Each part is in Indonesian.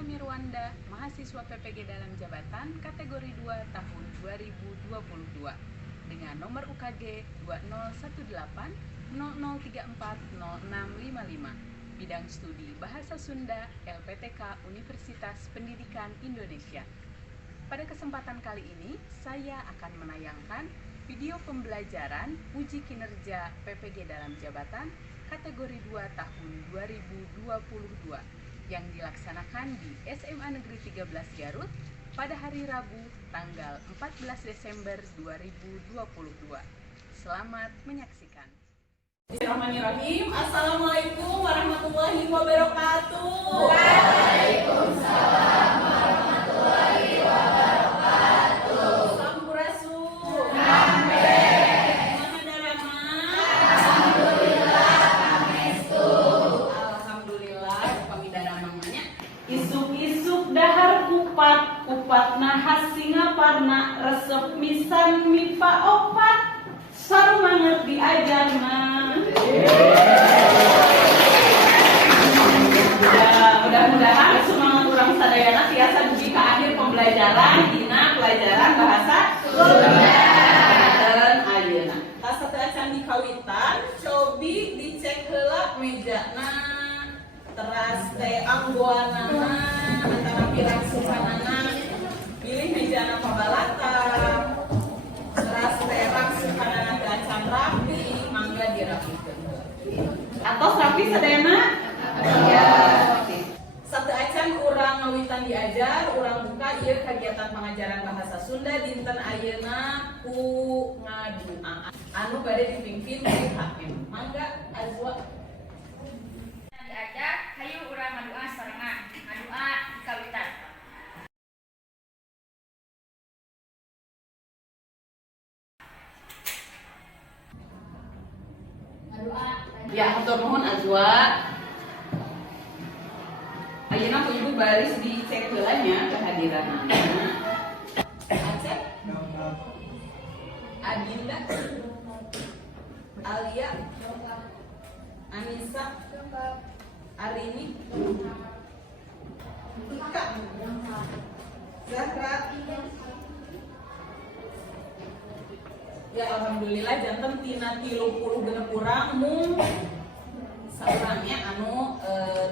Saya Mirwanda, mahasiswa PPG dalam jabatan kategori 2 tahun 2022 dengan nomor UKG 201800340655, bidang studi Bahasa Sunda LPTK Universitas Pendidikan Indonesia. Pada kesempatan kali ini, saya akan menayangkan video pembelajaran uji kinerja PPG dalam jabatan kategori 2 tahun 2022 yang dilaksanakan di SMA Negeri 13 Garut pada hari Rabu tanggal 14 Desember 2022. Selamat menyaksikan. Bismillahirrahmanirrahim. Assalamualaikum warahmatullahi wabarakatuh. Waalaikumsalam warahmatullahi wabarakatuh. Sampurasun. Amin. Mahadarama. Alhamdulillah kamestu. Alhamdulillah pamidaramangnya. Isuk-isuk dahar kupat, kupatna hasinga parna resep misan mipa opat. Saru banget diajarna. Mudah-mudahan semangat urang sadayana tiasa dugi ka akhir pembelajaran dina pelajaran bahasa Sunda. Dan ayeuna. Tas sateu acan dikawitan, cobi dicek heula mejana. Teras teh anggoanana antara pirang sukanana. Pilih mejana pabalata. Teras teh rak sukanana teh acan rapi, mangga dirapikeun. Atos rapi sadayana? Iya. Sabtu acan urang ngawitan diajar, urang buka ieu kegiatan pengajaran bahasa Sunda dinten ayeuna ku ngadua. Anu bade dipimpin ku Hakim. Mangga Azwa. Diajak hayu urang ngadua sarengan. Ngadua kawitan. Ya, hatur nuhun Azwa. Ayeuna ku ibu baris dicek heula nya kehadiranna. Aceh? Adinda? Alia? Anissa? Arini? Ika? Zahra? Ya alhamdulillah janten tina 30 genep urang mung saurangnya anu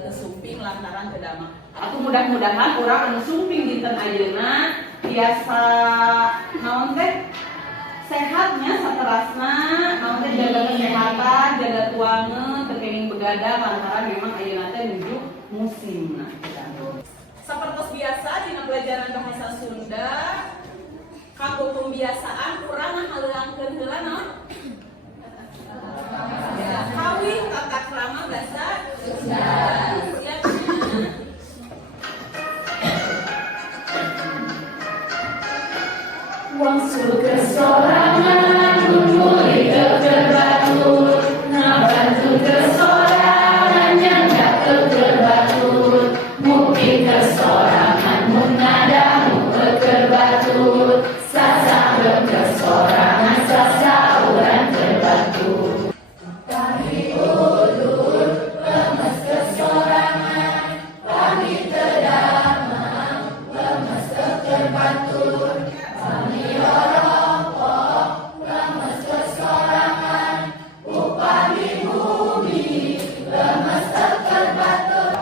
tesumping lantaran kedama. Aku mudah-mudahan urang anu sumping dinten ayeuna biasa naon teh sehatnya saterasna, naon teh jaga kesehatan, jaga tuangeun, teu kenging begadang lantaran memang ayeuna teh nuju musimna. Sapertos biasa dina pelajaran bahasa Sunda kanggo pembiasaan urang ngahaluangkeun heula naon? Ya, kawin tata krama bahasa Sunda. Wong suka sorangan, mulai kebatur, nabantu kesorangan, nyangka kebatur, mungkin kesorangan, mengadamu kebatur, sasabem kesorangan, sasauran kebatur. Kami ulur, lemes kesorangan, kami terdamang, lemes kebatur. Kami rokok, lemes kesorangan, upami bumi, lemes kebatur.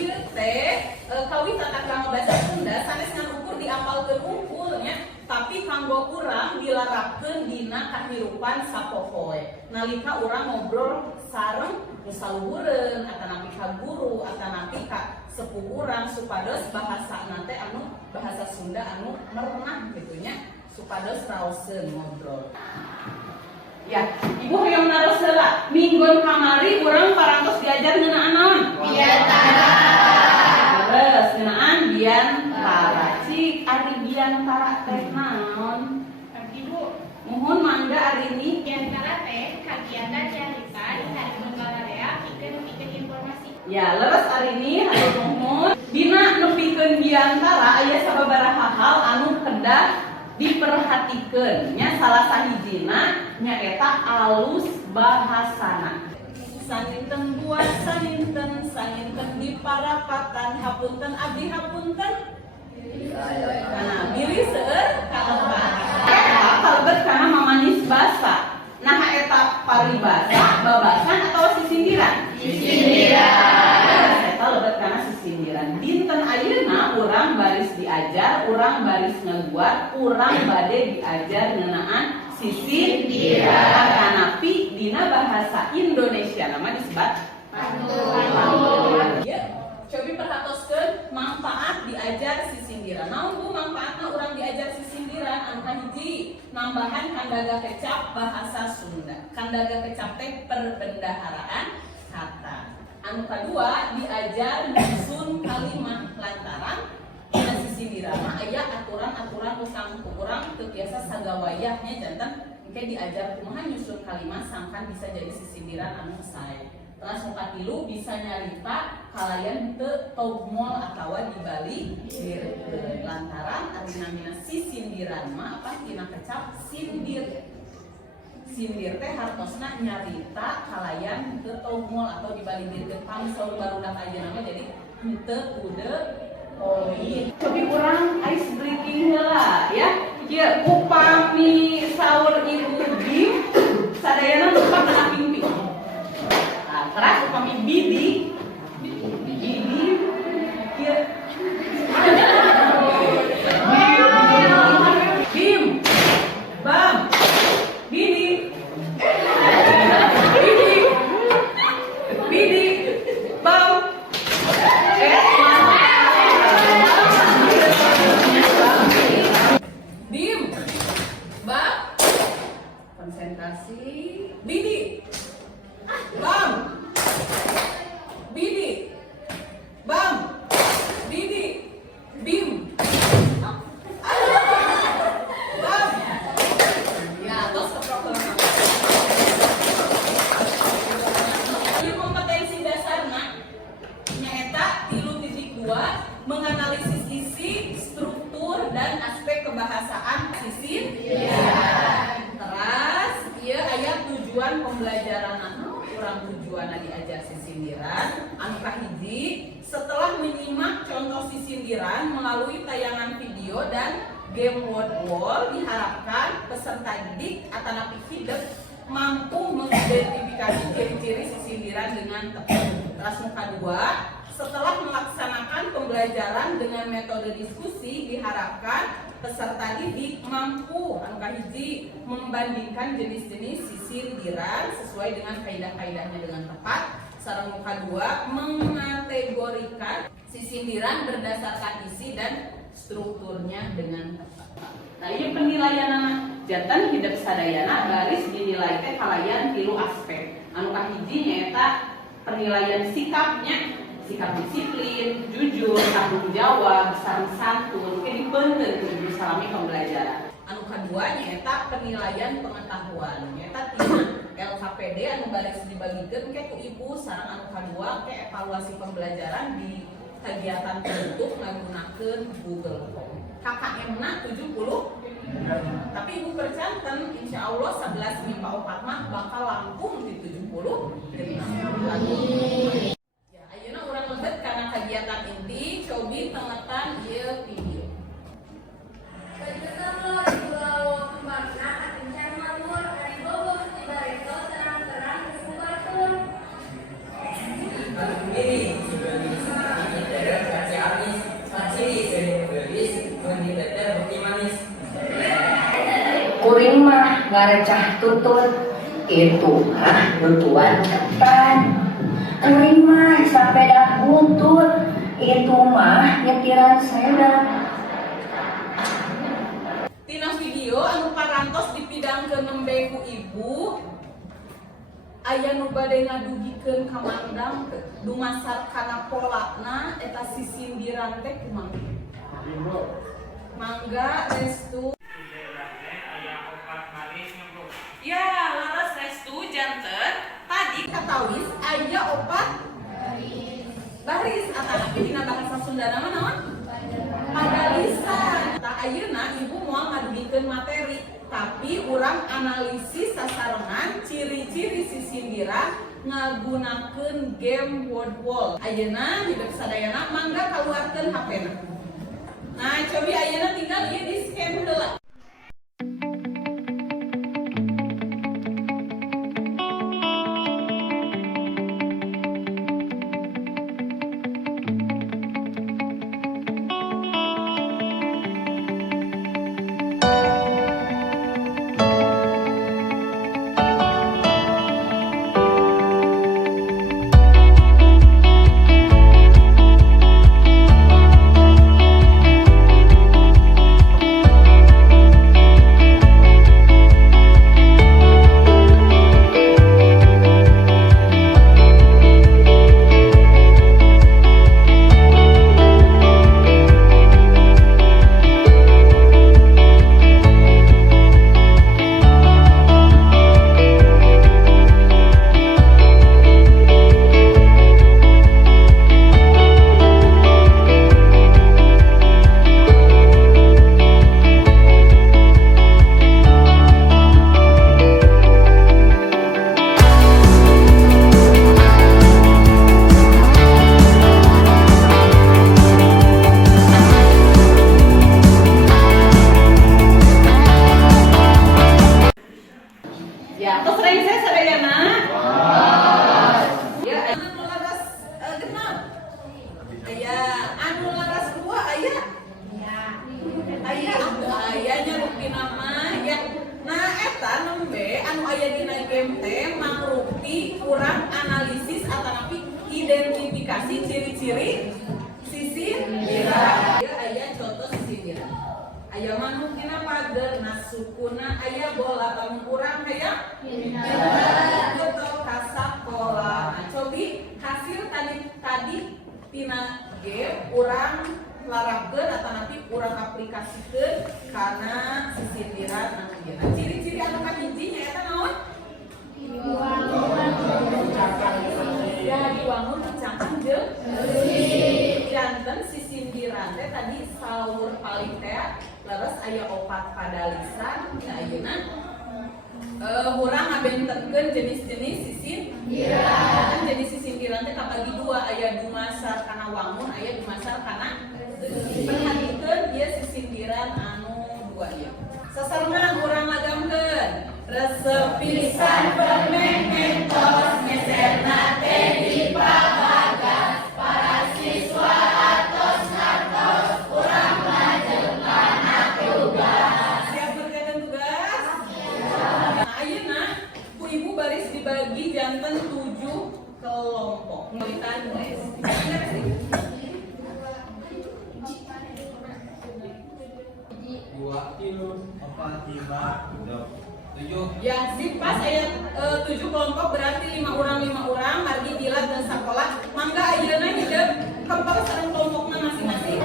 Ieu teh kawin tata krama bahasa Sunda sanes ngan ukur diapalkeun unggulnya, tapi kanggo urang dilarapkeun dina kahirupan sapopoe. Nalika urang ngobrol sareng nu saluhureun atanapi ka guru atanapi ka sepuh urang supados bahasana teh anu bahasa Sunda anu merenah kitu nya, supados raoseun ngobrol. Ya, Ibu hoyong naros heula. Minggon kamari urang parantos diajar ngeunaan naon? Biantara. Terus ngeunaan biantara. Cik ari biantara teh naon? Ibu, Mohon mangga Arini. diantara teh kagiatan carita di hari Bengalarea pikeun informasi. Ya, leres Arini hatur nuhun. Dina nepikeun biantara aya sababaraha hal anu kedah diperhatikeun nya salah sahijina nyaeta alus bahasana. Saninten buat saninten di parapatan hapunten abdi hapunten. Nah, bilih seueur kalebat. Kalebat karena mamanis basa. Nah, eta paribasa, babasan atau sisindiran? Sisindiran. Eta lebat karena sisindiran. Dinten ayeuna urang baris diajar, urang baris ngaguat, urang bade diajar ngeunaan sisindiran. Kanapi dina bahasa Indonesia nama disebut pantun. Ya, cobi perhatoskeun manfaat diajar sisindiran. Naon Bu manfaatna urang diajar sisindiran? Anu kahiji, nambahan kandaga kecap bahasa Sunda. Kandaga kecap teh perbendaharaan kata. Anu kadua, diajar nyusun kalimat lantaran dina sisindiran mah aya aturan-aturan usang urang teu biasa sagawayahnya janten engke diajar kumaha nyusun kalimat sangkan bisa jadi sisindiran anu sae. Terus nu katilu bisa nyarita kalayan teu togmol atawa dibalik lantaran arina sisindiran mah apa tina kecap sindir. Sindir teh hartosna nyarita kalayan teu togmol atau dibalik pangsaur barudak ayeuna mah jadi henteu ude poin. Cobi urang ice breaking heula ya. Ieu upami saur ibu Bim sadayana lupa kana pingping. Nah, terus upami Bidi ieu Bim Bam Bidi Bam Bim Bam konsentrasi Bidi Bam Bidi Bam Bidi Bim Bam ya terus kompetensi dasarna nyaeta 3.2 menganalisis isi, struktur, dan aspek kebahasaan sisindiran. Terus ieu aya tujuan pembelajaran urang tujuanna diajar sisindiran. Anu kahiji, setelah menyimak contoh sisindiran melalui tayangan video dan game word diharapkan peserta didik atanapi hidup mampu mengidentifikasi ciri-ciri sisindiran dengan tepat. Terus nu kadua, setelah melaksanakan pembelajaran dengan metode diskusi diharapkan peserta didik mampu anu kahiji membandingkan jenis-jenis sisindiran sesuai dengan kaidah-kaidahnya dengan tepat. Sareng nu kadua, mengategorikan sisindiran berdasarkan isi dan strukturnya dengan tepat. Nah, ieu penilaian janten hidup sadayana baris dinilai teh kalayan 3 aspek. Anu kahiji nyaeta penilaian sikapnya, sikap disiplin, jujur, tanggung jawab, sareng santun, ke dipeunteun kudu salami pembelajaran. Anu kadua nyaeta penilaian pengetahuan, nyaeta tina LKPD anu baris dibagikeun ke ku ibu sareng anu kadua ke evaluasi pembelajaran di kegiatan tertutup nggunakeun Google Form. KKM-na 70. Tapi ibu percanten insya Allah 11 mimpa 4 mah bakal langkung di 70. Ya, ayeuna urang lebet karena kegiatan inti cobi tengetan ieu video. Kuring mah ngarecah tutut itu mah nutuan ketan. Kuring mah sapeda buntut itu mah nyetiran sepeda. Tina video anu parantos dipidangkeun nembe ku ibu aya nu bade ngadugikeun ka mandang dumasar kana polana eta sisindiran teh kumaha. Mangga restu ya laras restu janten tadi katawis aya opat baris atanapi dina bahasa Sunda nama naon? Padalisan. Tah ayeuna ibu moal ngadugikeun materi tapi urang analisis sasarengan ciri-ciri si sindiran ngagunakeun game word wall. Ayeuna hidup sadayana mangga kaluarkeun HP-na. Nah, cobi ayeuna tinggal ieu di scan heula. Ya, terus rank saya sadayana. Ya, anu laras genep. Aya anu laras 2 aya. Aya nyarupin nama ya. Nah, eta nembe anu aya dina game teh mangrupi urang analisis atanapi identifikasi ciri-ciri sisindiran. Ya, aya contoh sisindiran. Aya manuk dina pager, nasukuna aya bola lamun urang aya betul kasak bola. Nah, cobi hasil tadi tina game urang larapkeun atanapi urang aplikasikeun kana sisindiran anu ieu. Nah, ciri-ciri anu kahiji nyaeta naon? Ya, diwangun dicangkang jeung janten sisindiran teh tadi saur paling teh leres aya opat padalisan. Nah, ayeuna urang ngabentenkeun jenis-jenis sisindiran. Jenis sisindiran teh kabagi 2, aya dumasar kana wangun, aya dumasar kana geuning. Perhatikeun ieu sisindiran anu 2 ieu. Sasarengan urang ngagamkeun. Resep pisan permen mentos meserna teh dipabagas para siswa atos ngartos urang lajeng kana tugas. Siap berkenan tugas? Nah, ayeuna ku ibu baris dibagi janten 7 kelompok. Militan guys. Dua, tilu, 4, 5, 7. Ya, sip pas aya 7 kelompok berarti 5 urang margi dilat dan sakola. Mangga ayeuna hidup kempel sareng kelompokna masing-masing.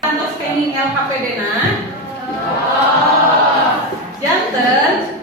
Kantor scanning LKPD-na janten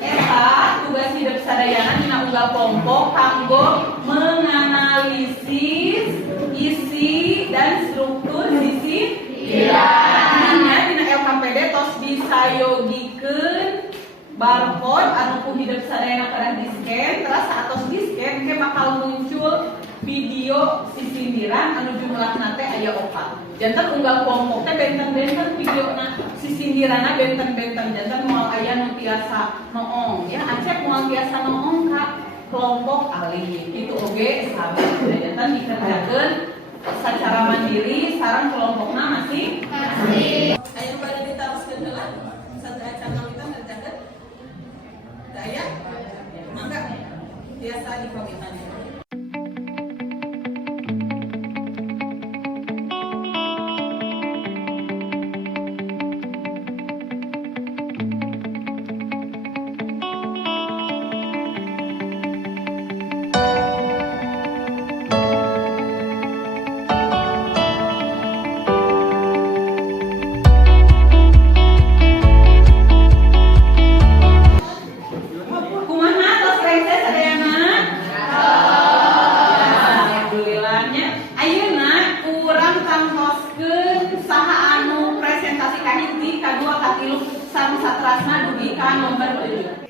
eta tugas hidup sadayana dina unggal kelompok kanggo menganalisis isi dan struktur sisindiran. Dina LKPD tos disayogikeun barcode anu ku hidup sadayana kada di-scan, terus atos di-scan ke bakal muncul video sisindiran anu jumlahna teh aya 4. Janten unggal kelompok teh benten-benten videona sisindiranna benten-benten. Janten moal aya nu tiasa noong ya, acek moal tiasa noong ka kelompok alih. Itu oge sahabat. Janten dikerjakeun secara mandiri sareng kelompokna masing-masing. Aya nu bade diteruskeun heula sadaya kita ngerjakeun. Daya mangga biasa dikomitan. katilu satrasna dugi ka nomor 7.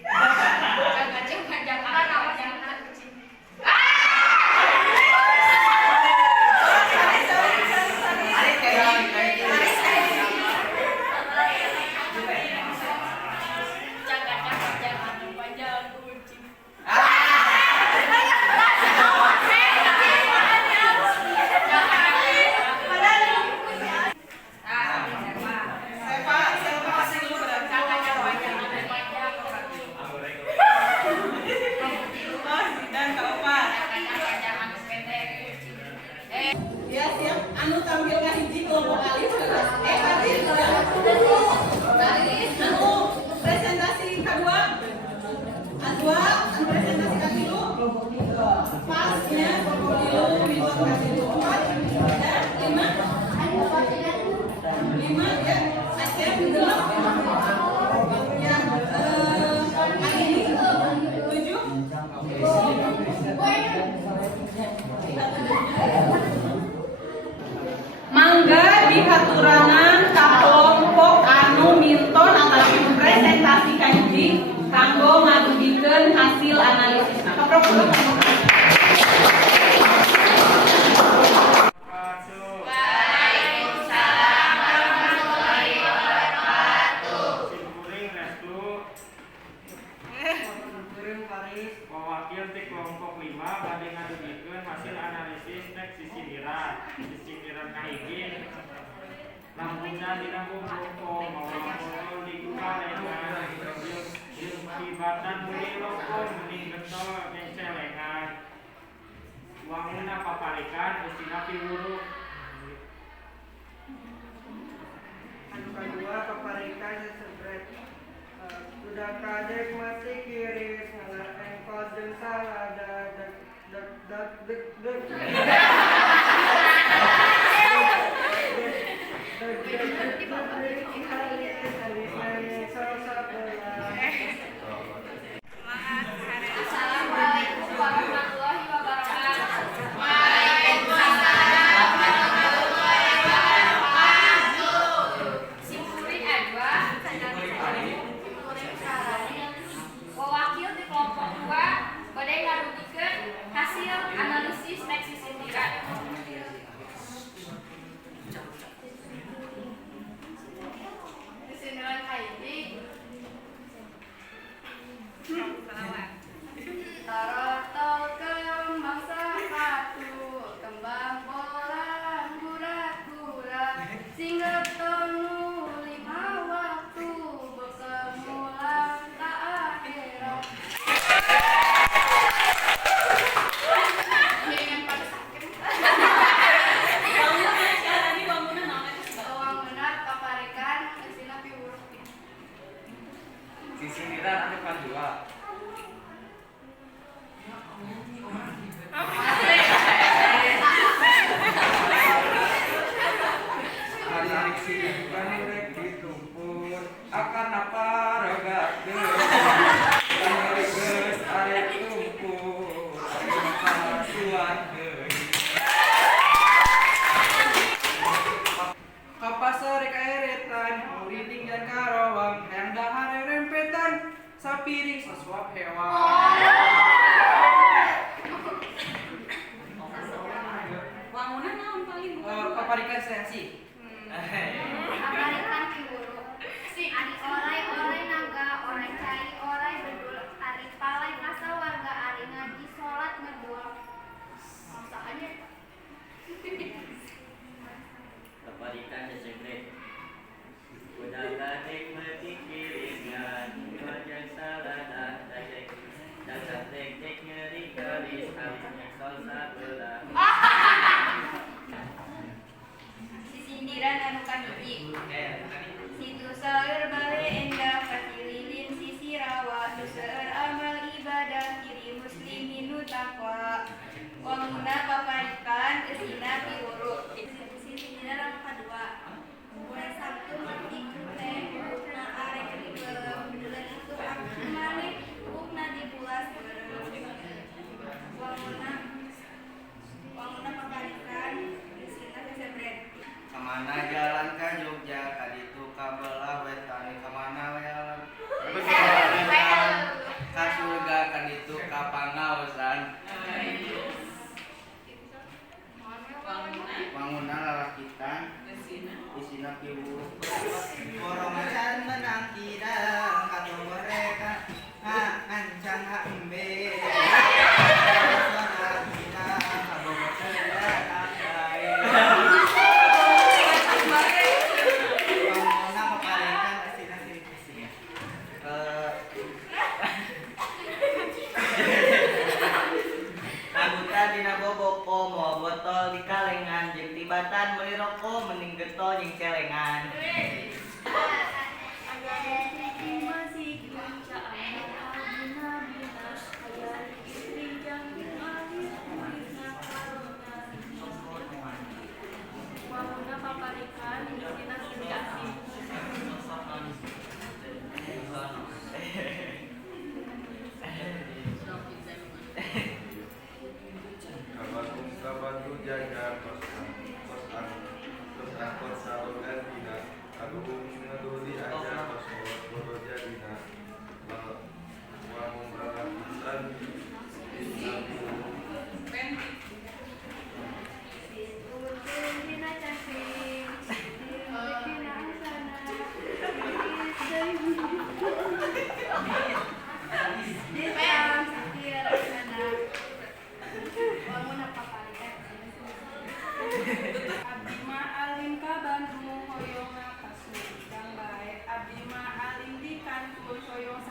Ya siap, anu tampil kahiji kelompok alis. Anu presentasi kedua. Kedua, anu presentasi katilu. Pasnya katilu, minggu katilu 4, 5. 5 ya. Aceh 6. Ya, ini 7. Mangga dihaturangan ka kelompok anu minton ataupun presentasi kahiji kanggo ngadugikeun hasil analisisna. Kaprokulah. Wakil di kelompok 5 badhe ngadugikeun hasil analisis teks sindiran kahiji lamunna dina buku mawa botol dikumalengan jeung tibatan beli loko mending getol jeung celengan wangunna paparikan ustina piwuruh anu kadua paparikan sesebret sudah kadek mati kiris ngalar engkos jeung salada Assalamualaikum warahmatullahi wabarakatuh. Simpuri Edwa, wakil di kelompok 2 badai ngadugikeun hasil analisis teks sindiran. Sindiran kahiji Tarotol kembang sepatu, kembang bolang gura-gura, singgetonu 5 waktu, bekemulan tak akhirat. Dengan pada sakit. Wangunan paparikan, esina piwuruh. sindiran anu kadua Anak simpan rek ditumpun akan apa regakeun Ari geus arek tumpun ari pasuankeun Kapasar kaeretan muriding dan karawang hayang dahar rempetan sapiring sasuap hewan Wangunan naon paling paparikan sensi Paparikan piwuruh. Si ari orai-orai naga, orai cai, orai bedul, ari palai kasal warga ari ngaji salat ngedua. Maksudnya Paparikan sesegret udah kadek mati kiringan wajah salada dasar tek nyeri garis alisnya sol sabelah si sindiran anu kahiji. Si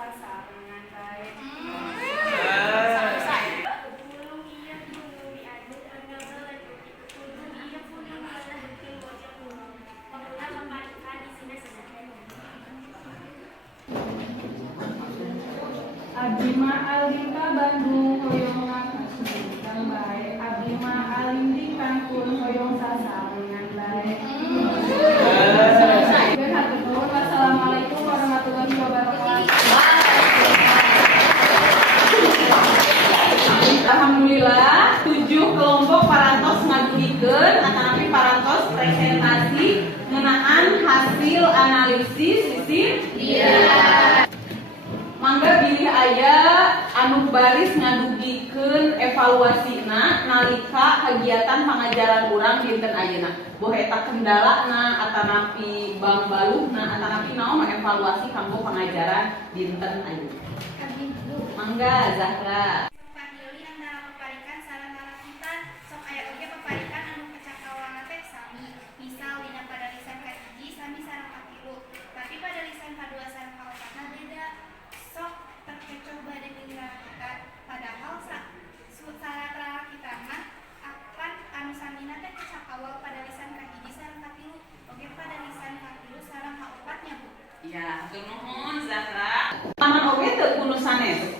sasarengan bae. Pulung iya pulung diaduk anggal belet. Pulung iya pulung malah bikin bocah pulung. Pemula pemarikan di sini sebenarnya. Abdi mah alim ka Bandung hoyong ngakasukan bae. Abdi mah alim di Kampung hoyong sasarengan bae. Wassalamualaikum warahmatullahi wabarakatuh. Alhamdulillah 7 kelompok parantos ngadugikeun atanapi parantos presentasi ngeunaan hasil analisis sisir. Iya. Mangga bilih aya anu baris ngadugikeun evaluasina nalika kegiatan pangajaran urang dinten ayeuna. Boh eta kendalana atanapi bangbaluhna atanapi naon evaluasi kanggo pangajaran dinten ayeuna. Mangga Zahra. Panggili antara peparikan sareng kalakitan sok aya oge peparikan anu kacakawana teh sami. Misal dina pada lisan kahiji sami sareng katilu, tapi pada lisan kadua sareng kaopatna beda. Sok terkecoh bade dilirakitan, padahal sareng kalakitan mah akan anu samina teh kacakawal pada lisan kahiji sareng katilu, oge pada lisan katilu sareng kaopatnya Bu. Ya, hatur nuhun Zahra. Taman oge teu kudu sanes.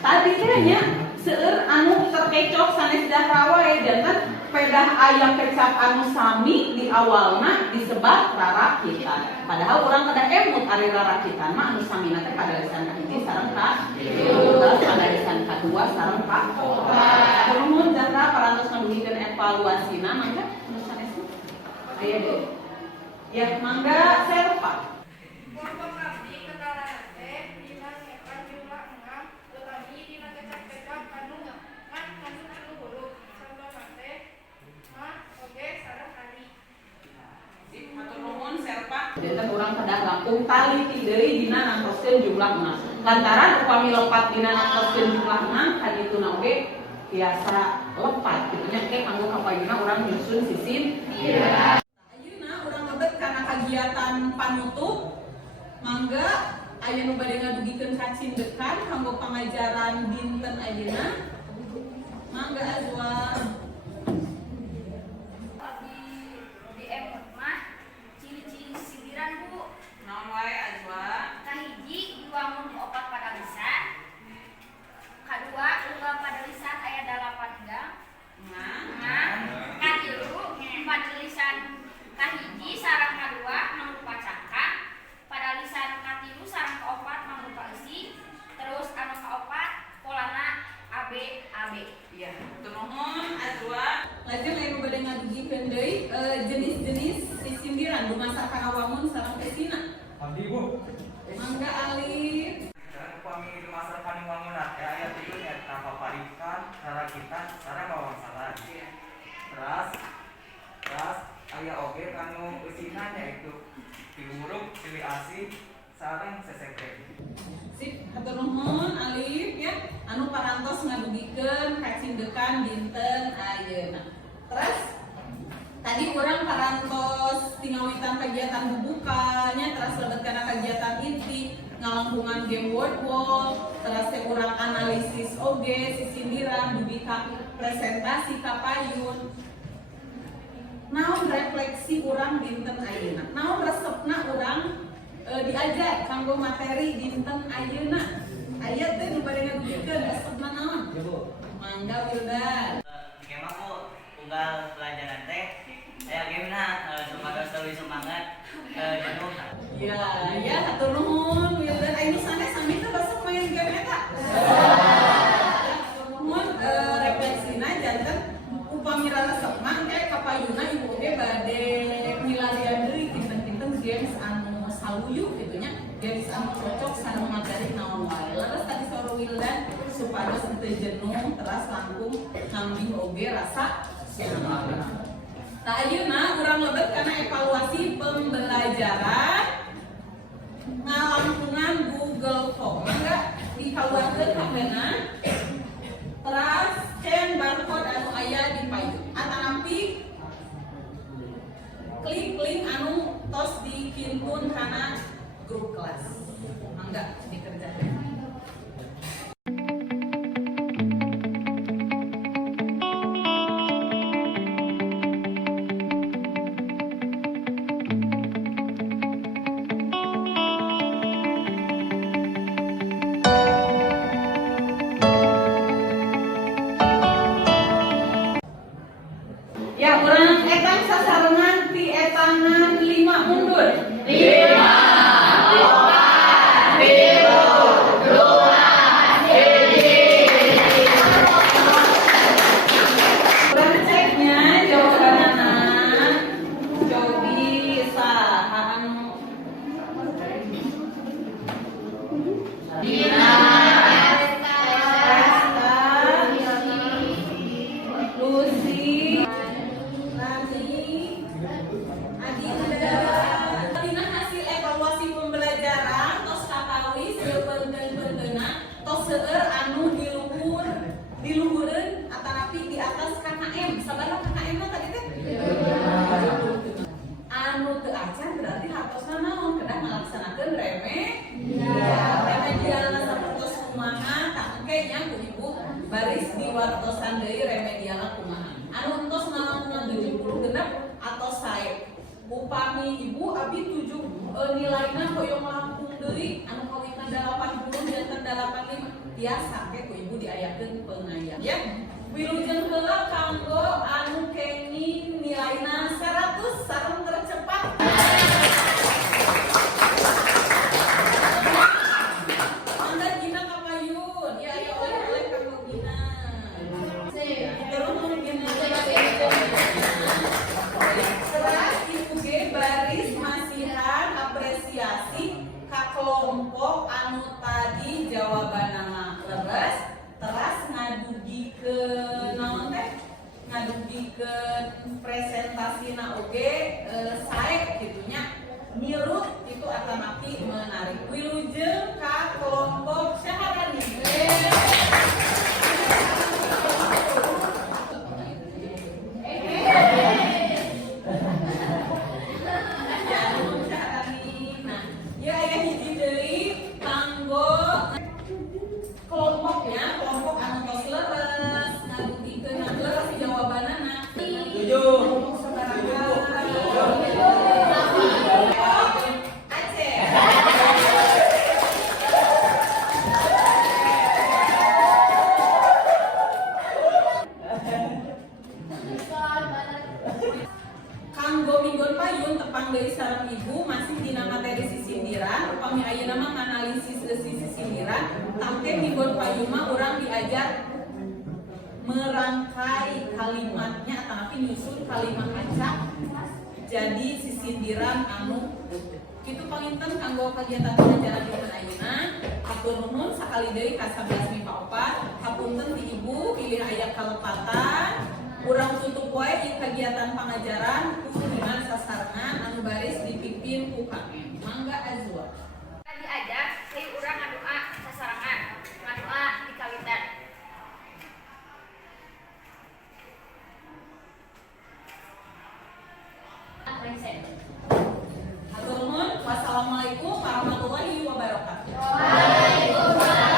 Tadi teh nya seueur anu terkecoh sanes Zahra wae janten pedah aya kecap anu sami di awalna disebat rarakitan. Padahal urang kada emut ari rarakitan mah anu samina teh pada lisan kahiji sareng ka terus pada lisan kadua sareng ka opat. Hatur nuhun Zahra parantos ngadugikeun evaluasina mangga anu sanes aya deui. Ya, mangga Serpa. Kelompok abdi kenalan teh dina ngepan jumlah 6, tetapi dina kecap-kecap anu ngan anu huruf. Contohna teh mah oge sareng ari. Matur nuhun Serpa. Janten urang pada gampung taliti deui dina nangtoskeun jumlah 6. Lantaran upami lepat dina nangtoskeun jumlah 6 kadituna oge biasa lepat kitu nya ke kanggo kapayuna urang nyusun sisin. Iya. Karena kegiatan panutup mangga aya nu bade ngadugikeun kacindekan kanggo pangajaran dinten ayeuna. Mangga Azwa. Di emot mah ciri-ciri sindiran Bu. Naon wae Azwa? Kahiji diwangun opat pada lisan. Kadua unggal pada lisan aya 8 gang. Katilu pada lisan kahiji sareng kadua mangrupa cangkang, pada lisan katilu sareng kaopat mangrupa isi, terus anu kaopat polana AB. Iya, hatur nuhun Azwa. Lajeng aya nu bade ngadugikeun deui jenis-jenis sisindiran dumasarkan awamun sareng esina. Abdi Bu. Mangga Alif. Dan upami dimasarkan wangunan aya 3 nya paparikan, rarakitan, sareng wawasalan. Terus aya oge kanu eusina yaitu huruf, pilih asih, sareng sesekre. Sip, hatur nuhun Alif ya. Anu parantos ngadugikeun kacindekan dinten ayeuna. Terus tadi urang parantos tingawitan kegiatan bubukanya, terus lebet kana kegiatan inti ngalangkungan game word wall, terus teh urang analisis oge sisindiran dugi ka presentasi ka payun. Naon refleksi urang dinten ayeuna? Naon resepna urang diajar kanggo materi dinten ayeuna? Aya teh nu bade ngabikeun resepna naon? Mangga Wildan. Kemah Bu, unggal pelajaran teh aya gamena sumados teuing semangat jenuh. Ya, hatur nuhun Wildan. Aya nu sanes sami teh resep main game eta. Hatur nuhun refleksina janten upami resepna engke kapayuna ibu ge bade milarian deui kinten-kinten games anu saluyu kitu nya. Games anu cocok sareng materi naon wae. Leres tadi soro Wildan supados teu jenuh teras langkung ngambil oge rasa semangat. Nah, ayeuna urang lebet kana evaluasi pembelajaran ngalangkungan Google Form. Mangga dikaluarkeun kabehna. Teras scan barcode anu aya di payun. Atanapi klik link anu tos dikintun kana grup kelas. Mangga dikerjakan. Ya, urang etang sasarengan ti etangan 5 mundur. 5, 4, 3, 2, 1. Urang ceknya jawabanana. Cobi saha anu Dina Lucy Dina hasil evaluasi pembelajaran tos kakawis sebenten-bentena tos seueur anu diluhureun atanapi di atas KKM. Sabaraha KKM na tadi teh? Anu teu acan berarti hartosna naon? Kedah ngalaksanakeun remedialna sapertos kumaha tah engke nya ku ibu baris diwartosan deui remedialna kumaha. Anu entos nalangkungan 70 genep atau sae. Upami ibu abi 7 nilainya hoyong langkung deui anu kawitna 80 janten 85 tiasa ke ku ibu diayakeun pengayaan ya. Wilujeng heula kanggo anu kenging nilaina 100 sareng tercepat. Anda Gina kapayun ya aya oleh kanggo Gina. Terus Gina baris masihan apresiasi ka kelompok anu tadi jawabanana leres teras ngadugikeun naon teh ngadugikeun presentasina oge sae kitunya mirut itu atanapi menarik. Wilujeng ka kelompok Syaharani. Kelompoknya, kelompok anu tos leres, ngadugikeun leres jawabanana. 7. Aceh. Kanggo minggon payun tepang deui sareng ibu masih dina materi sisindiran upami ayeuna mah analisis sisindiran tangke minggon payun mah urang diajar merangkai kalimatnya tapi nyusun kalimat acak jadi sisindiran anu kitu panginten kanggo kegiatan pelajaran dinten ayeuna. Hatur nuhun sakali deui ka 11 MIPA 4 hapunten ti ibu pilih aya kalepatan urang tutup wae di kegiatan pengajaran kunjungan sasarengan anu baris dipimpin ku KM. Mangga Azwa. Diajar saya urang ngadua sasarangan, ngadua di kawitan. Hatur nuhun. Wassalamualaikum warahmatullahi wabarakatuh. Waalaikumsalam.